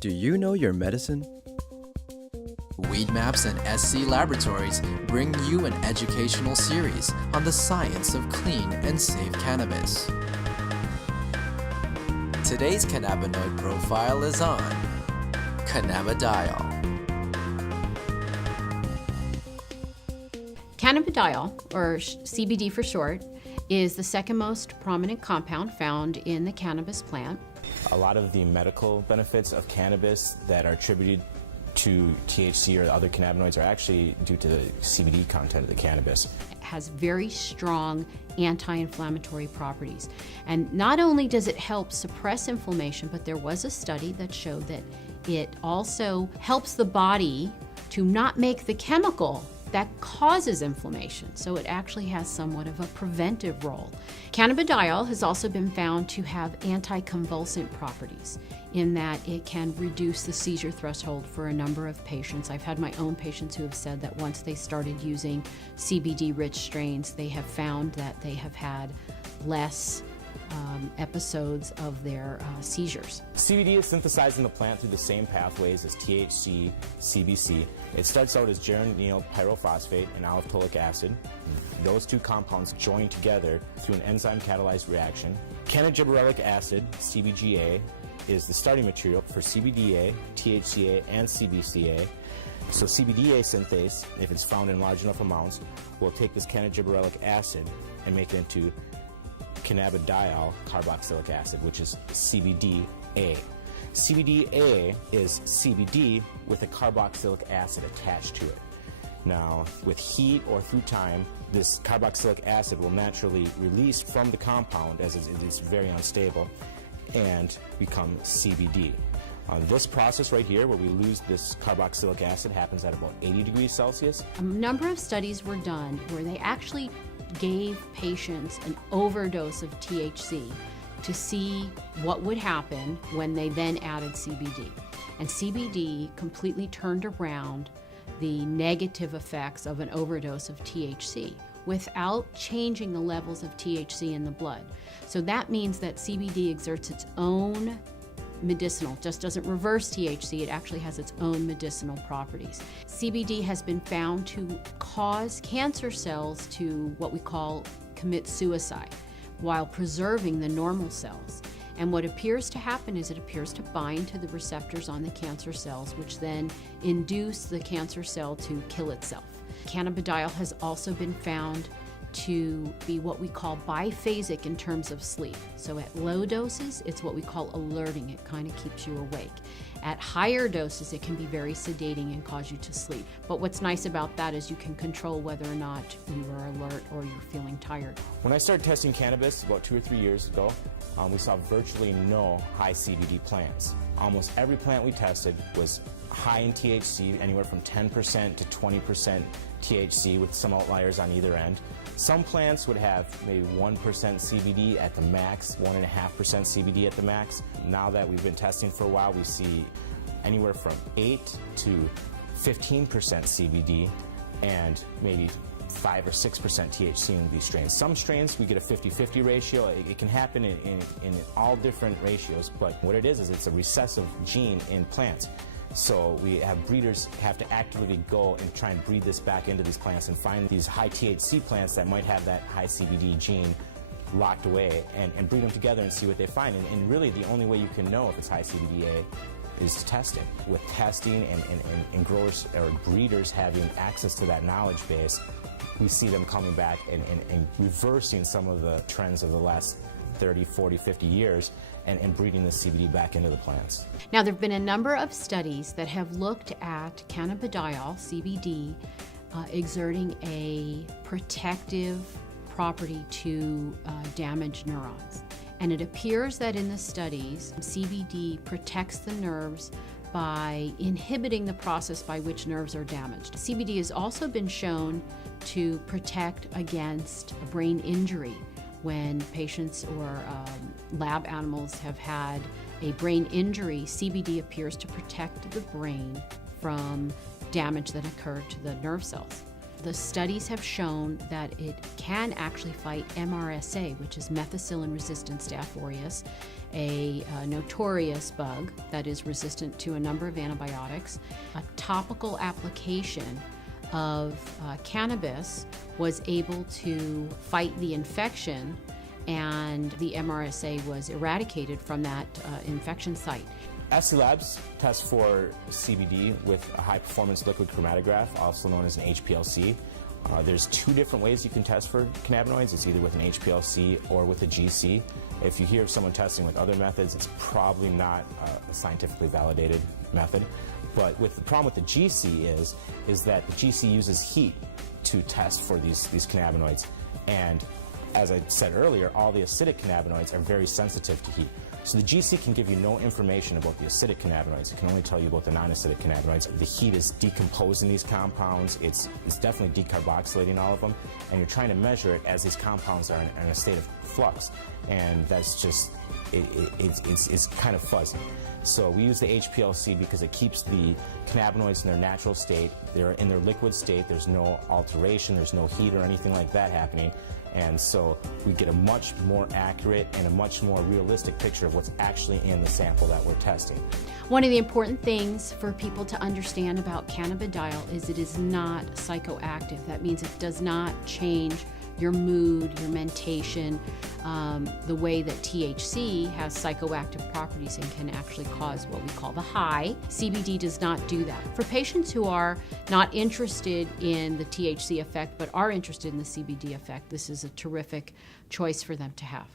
Do you know your medicine? Weed Maps and SC Laboratories bring you an educational series on the science of clean and safe cannabis. Today's cannabinoid profile is on Cannabidiol. Cannabidiol, or CBD for short, is the second most prominent compound found in the cannabis plant. A lot of the medical benefits of cannabis that are attributed to THC or other cannabinoids are actually due to the CBD content of the cannabis. It has very strong anti-inflammatory properties. And not only does it help suppress inflammation, but there was a study that showed that it also helps the body to not make the chemical that causes inflammation. So it actually has somewhat of a preventive role. Cannabidiol has also been found to have anticonvulsant properties in that it can reduce the seizure threshold for a number of patients. I've had my own patients who have said that once they started using CBD-rich strains, they have found that they have had less episodes of their seizures. CBD is synthesized in the plant through the same pathways as THC, CBC. It starts out as geranyl pyrophosphate and aliphtolic acid. Those two compounds join together through an enzyme-catalyzed reaction. Cannagibberellic acid, CBGA, is the starting material for CBDA, THCA, and CBCA. So CBDA synthase, if it's found in large enough amounts, will take this cannagibberellic acid and make it into cannabidiol carboxylic acid, which is CBDA. CBDA is CBD with a carboxylic acid attached to it. Now, with heat or through time, this carboxylic acid will naturally release from the compound as it is very unstable and become CBD. This process right here, where we lose this carboxylic acid, happens at about 80 degrees Celsius. A number of studies were done where they actually gave patients an overdose of THC to see what would happen when they then added CBD. And CBD completely turned around the negative effects of an overdose of THC without changing the levels of THC in the blood. So that means that CBD exerts its own medicinal, just doesn't reverse THC, it actually has its own medicinal properties. CBD has been found to cause cancer cells to what we call commit suicide while preserving the normal cells. And what appears to happen is it appears to bind to the receptors on the cancer cells, which then induce the cancer cell to kill itself. Cannabidiol has also been found to be what we call biphasic in terms of sleep. So at low doses, it's what we call alerting. It kind of keeps you awake. At higher doses, it can be very sedating and cause you to sleep. But what's nice about that is you can control whether or not you are alert or you're feeling tired. When I started testing cannabis about 2 or 3 years ago, we saw virtually no high CBD plants. Almost every plant we tested was high in THC, anywhere from 10% to 20% THC, with some outliers on either end. Some plants would have maybe 1% CBD at the max, 1.5% CBD at the max. Now that we've been testing for a while, we see anywhere from 8 to 15% CBD and maybe 5 or 6% THC in these strains. Some strains we get a 50-50 ratio. It can happen in all different ratios, but what it is it's a recessive gene in plants. So we have breeders have to actively go and try and breed this back into these plants and find these high THC plants that might have that high CBD gene locked away and breed them together and see what they find. And really the only way you can know if it's high CBDA is to test it. With testing and growers or breeders having access to that knowledge base, we see them coming back and reversing some of the trends of the last 30, 40, 50 years and breeding the CBD back into the plants. Now, there have been a number of studies that have looked at cannabidiol, CBD, exerting a protective property to damaged neurons. And it appears that in the studies, CBD protects the nerves by inhibiting the process by which nerves are damaged. CBD has also been shown to protect against brain injury. When patients or lab animals have had a brain injury, CBD appears to protect the brain from damage that occurred to the nerve cells. The studies have shown that it can actually fight MRSA, which is methicillin-resistant Staph aureus, a notorious bug that is resistant to a number of antibiotics. A topical application of cannabis was able to fight the infection, and the MRSA was eradicated from that infection site. SC Labs tests for CBD with a high-performance liquid chromatograph, also known as an HPLC. There's two different ways you can test for cannabinoids. It's either with an HPLC or with a GC. If you hear of someone testing with other methods, it's probably not a scientifically validated method. But the problem with the GC is that the GC uses heat to test for these cannabinoids. And as I said earlier, all the acidic cannabinoids are very sensitive to heat. So the GC can give you no information about the acidic cannabinoids. It can only tell you about the non-acidic cannabinoids. The heat is decomposing these compounds. It's definitely decarboxylating all of them. And you're trying to measure it as these compounds are in a state of flux. And that's just, it's kind of fuzzy. So we use the HPLC because it keeps the cannabinoids in their natural state. They're in their liquid state. There's no alteration. There's no heat or anything like that happening. And so we get a much more accurate and a much more realistic picture of what's actually in the sample that we're testing. One of the important things for people to understand about cannabidiol is it is not psychoactive. That means it does not change your mood, your mentation, the way that THC has psychoactive properties and can actually cause what we call the high. CBD does not do that. For patients who are not interested in the THC effect but are interested in the CBD effect, this is a terrific choice for them to have.